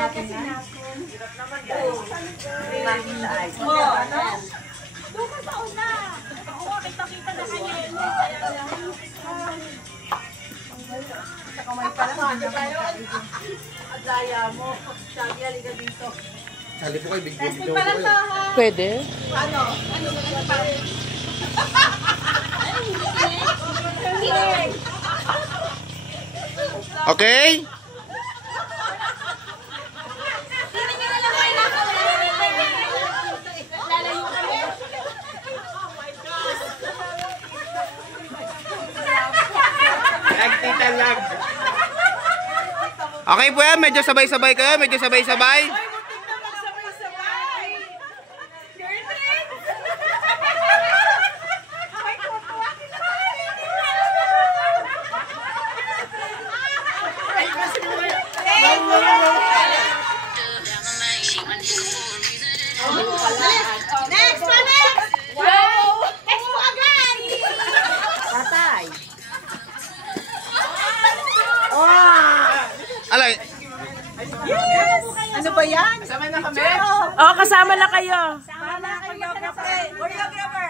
natin na. Hirap naman guys. Doon ka sa una. Oo, kita-kita na kayo. Sa kamay pa lang. Ang daya mo. Shaggy, halika dito. Sali po kayo, big-big daw po kayo. Pwede? Ano? Ano ba naman parang? Okay? Tita lag. Okay po yan, medyo sabay-sabay kayo, medyo sabay-sabay. Next! Wow! Next mo agad! Patay. Alay. Ano ba yan? Kasama na kami? Oh, kasama na kayo. Sama na kayo. Choreographer!